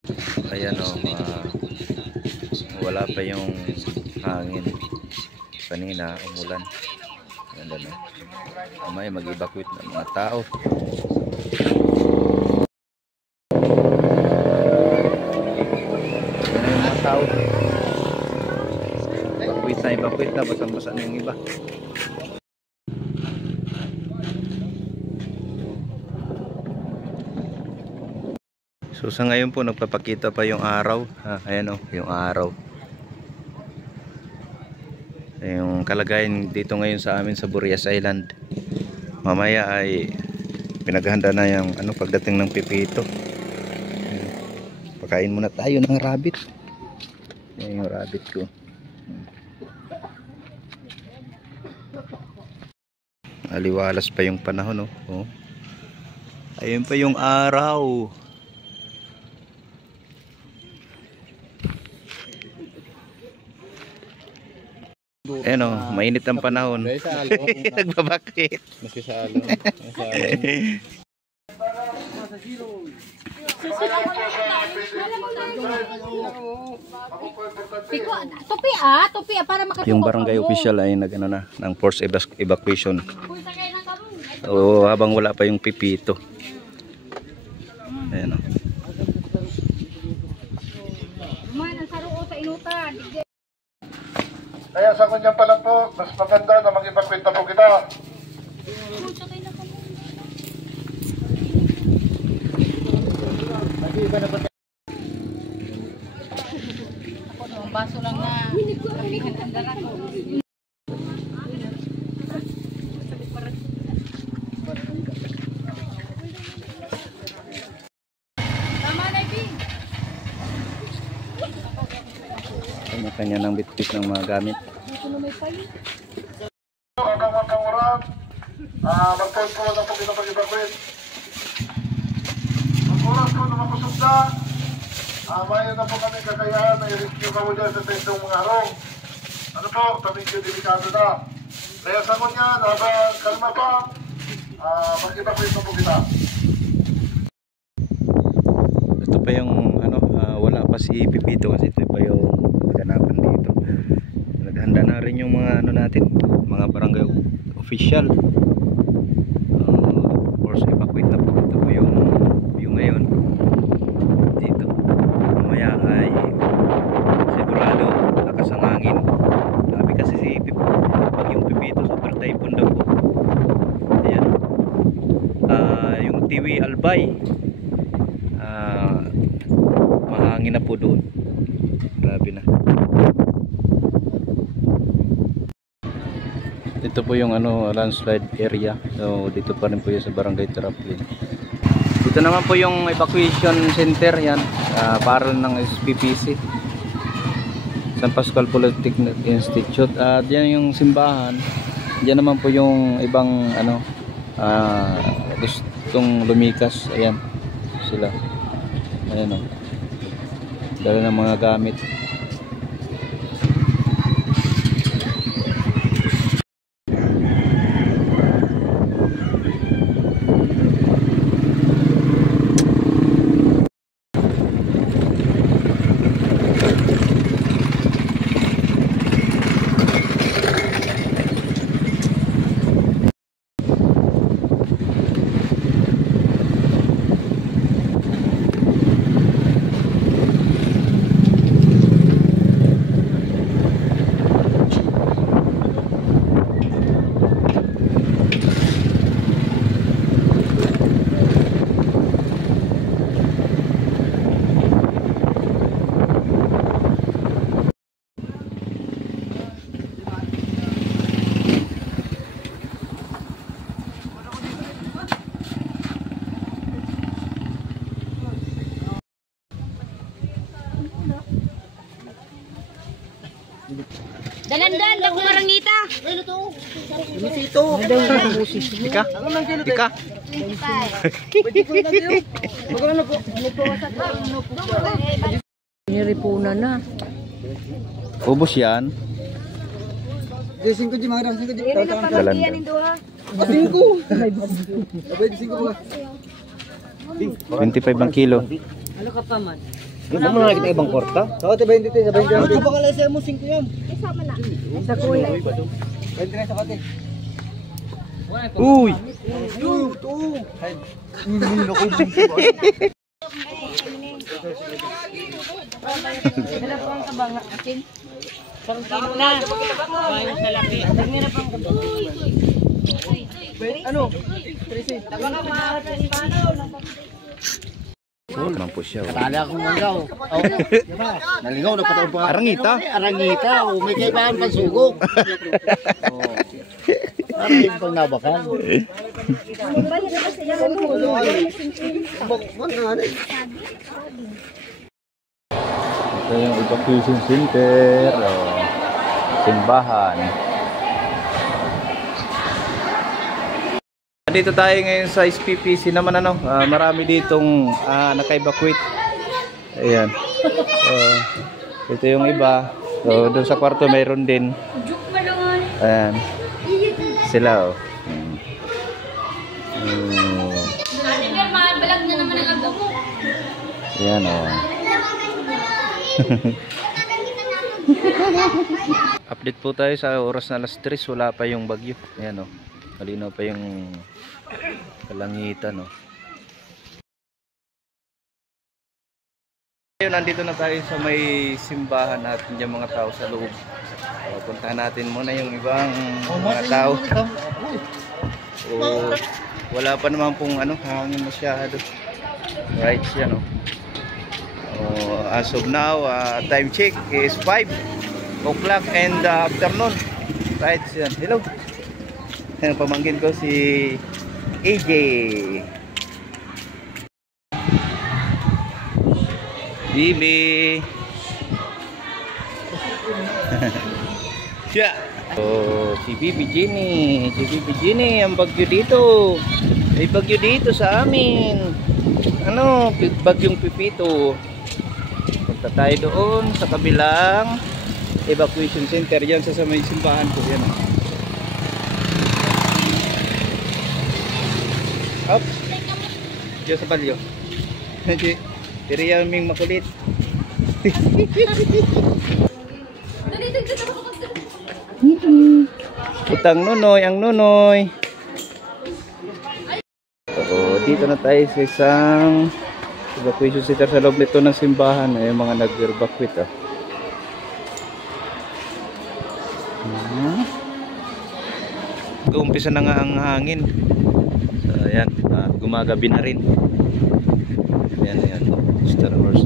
Ayan o, wala pa yung hangin. Kanina umulan. Ayan o. May mag-evacuate ng mga tao. Ayan yung mga tao. Evacuate na. Basang-basa na yung iba. So sa ngayon po nagpapakita pa yung araw. Ayan o, yung araw. Yung kalagayan dito ngayon sa amin sa Burias Island. Mamaya ay pinaghanda na yung pagdating ng pipito. Pakain muna tayo ng rabbit. Ayan yung rabbit ko. Aliwalas pa yung panahon oh. Ayun pa yung araw. Ayan o, mainit ang panahon. Nagbabakit. Maski sa alon. Tupi para makatuwa. Yung barangay official ay nagano na ng forced evacuation. O habang wala pa yung pipito. Ayan o. Kaya sa kanya pala po, mas maganda na mag-evacuate na po kita. Ako ng baso lang na kapihan ang dala ko. Tama na, Bing. Kanya ng bitbit ng mga gamit. Hanggang walang oras, mag-point po na po kita mag-evacuate. Ang oras ko na mapusugda, mayan na po kami kakayahan na i-rescue ka mo dyan sa tendong mga harong. Ano po, medyo delikado na. Kaya sa kanya, habang kalma pa, mag-evacuate na po kita. Ito pa yung wala pa si Pipito kasi ito pa yung ganapan dito. Naghanda na rin yung mga natin, mga barangay official. Force evacuate na po. Ito po yung ngayon dito. Mamaya ay sigurado lakas ang hangin. Sabi kasi si pag yung Pipito super typhoon daw po. Ayan. Yung Tiwi Albay mahangin na po doon. Grabe na. Ito po yung landslide area. So dito pa rin po yung sa Barangay Taraplin. Dito naman po yung evacuation center yan. Para ng SPPC. San Pascual Polytechnic Institute. At yan yung simbahan. Diyan naman po yung ibang gustong lumikas. Ayan sila. Ayan o. Dala ng mga gamit. Dalandan, lag marangita. Misito. Dika? Dika? Niripuna na. Ubos yan. Singko di marang, singko di. Dalandan. 5. 25 ang kilo. Ano ka pa man? Yung ba mga kita ibang korta? Oo, 20 sa 20. Ano ba kalesa mo 5 yan? Isama na. Sa kuya. 20 sa kate. Uy! Yo, to. Wala po ang kabang akin. Sarang kilo na. Bayo sa laki. Tingnan na po ang kabang. Ano? Tabang ka maharap sa imano. Naman po siya. Tali akong manggaw. Oh. Naligaw na pati pa. Arangita? Arangita, may kaibahan pansugok. Oh. Arangita pang nabakan. Ito yung evacuation center. Simbahan. Dito tayo ngayon sa SPPC naman ano. Marami ditong naka-evacuate. Ayan. Ito yung iba. So, doon sa kwarto mayroon din. Ayan. Sila oh. Ayan oh. Update po tayo sa oras na alas 3. Wala pa yung bagyo. Ayan oh. Malinaw pa yung kalangitan oh. Ngayon, nandito na tayo sa may simbahan at yung mga tao sa loob. Puntahan natin muna yung ibang mga tao. Wala pa naman pong hangin masyado. Right siya no. As of now, time check is 5 o'clock and afternoon. Right siya. Hello. Yan pamangkin ko si AJ. Bibi. Siya. Si Bibi Jenny. Si Bibi Jenny, ang bagyo dito. May bagyo dito sa amin. Bagyong Pipito. Punta tayo doon sa kabilang evacuation center. Yan sa may simbahan ko. Yan. Up. Diyo sa balyo. Pero yan ming makulit. Utang nunoy, ang nunoy. So, dito na tayo sa isang evacuation center sa loob nito ng simbahan. Ay mga nag-evacuate Umpisa na nga ang hangin. So, ayan, gumagabi na rin. Ayan, Star Wars.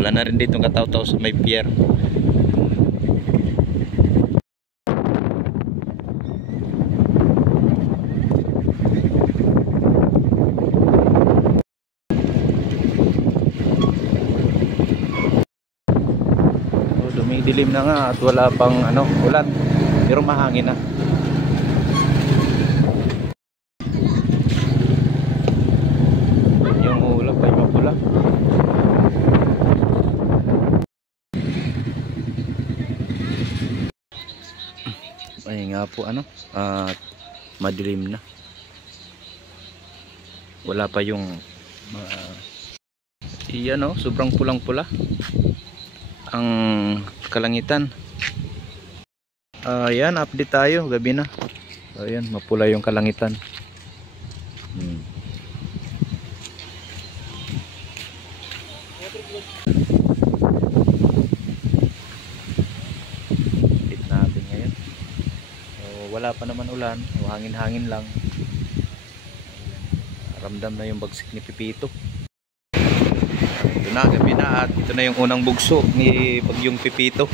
Wala na rin dito kataw-taw sa may pier. Dumidilim na nga at wala pang ulan. Pero mahangin na. Yung ulap ay mapula. Ay nga po madilim na. Wala pa yung sobrang pulang-pula ang kalangitan. Ayan, update tayo, gabi na. Ayan, mapula yung kalangitan. Update natin ngayon. Wala pa naman ulan, hangin-hangin lang. Ramdam na yung bagsik ni Pipito. Ito na, gabi na at ito na yung unang bugso ni Bagyong Pipito.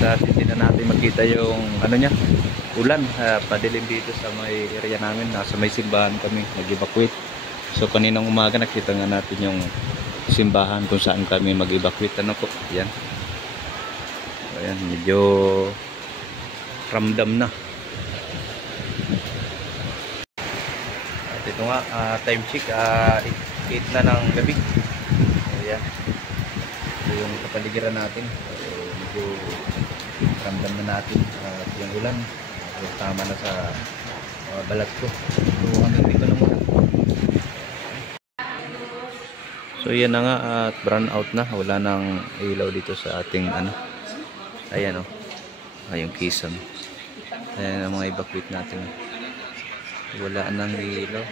Sa atin na natin makita yung ulan. Padilim dito sa may area namin. Nasa may simbahan kami nag-evacuate. So kaninang umaga nakita nga natin yung simbahan kung saan kami mag-evacuate. Yan. Ayan, medyo ramdam na. At ito nga, time check 8 na ng gabi. Ayan. Ito yung kapaligiran natin. Medyo ramdam na natin yung ulan. Tama na sa balat ko. So hanggang dito na muna. So yan na nga at brown out na. Wala nang ilaw dito sa ating ano. Ayan o. Yung Quezon. Ayan ang mga evacuate natin. Wala nang ilaw.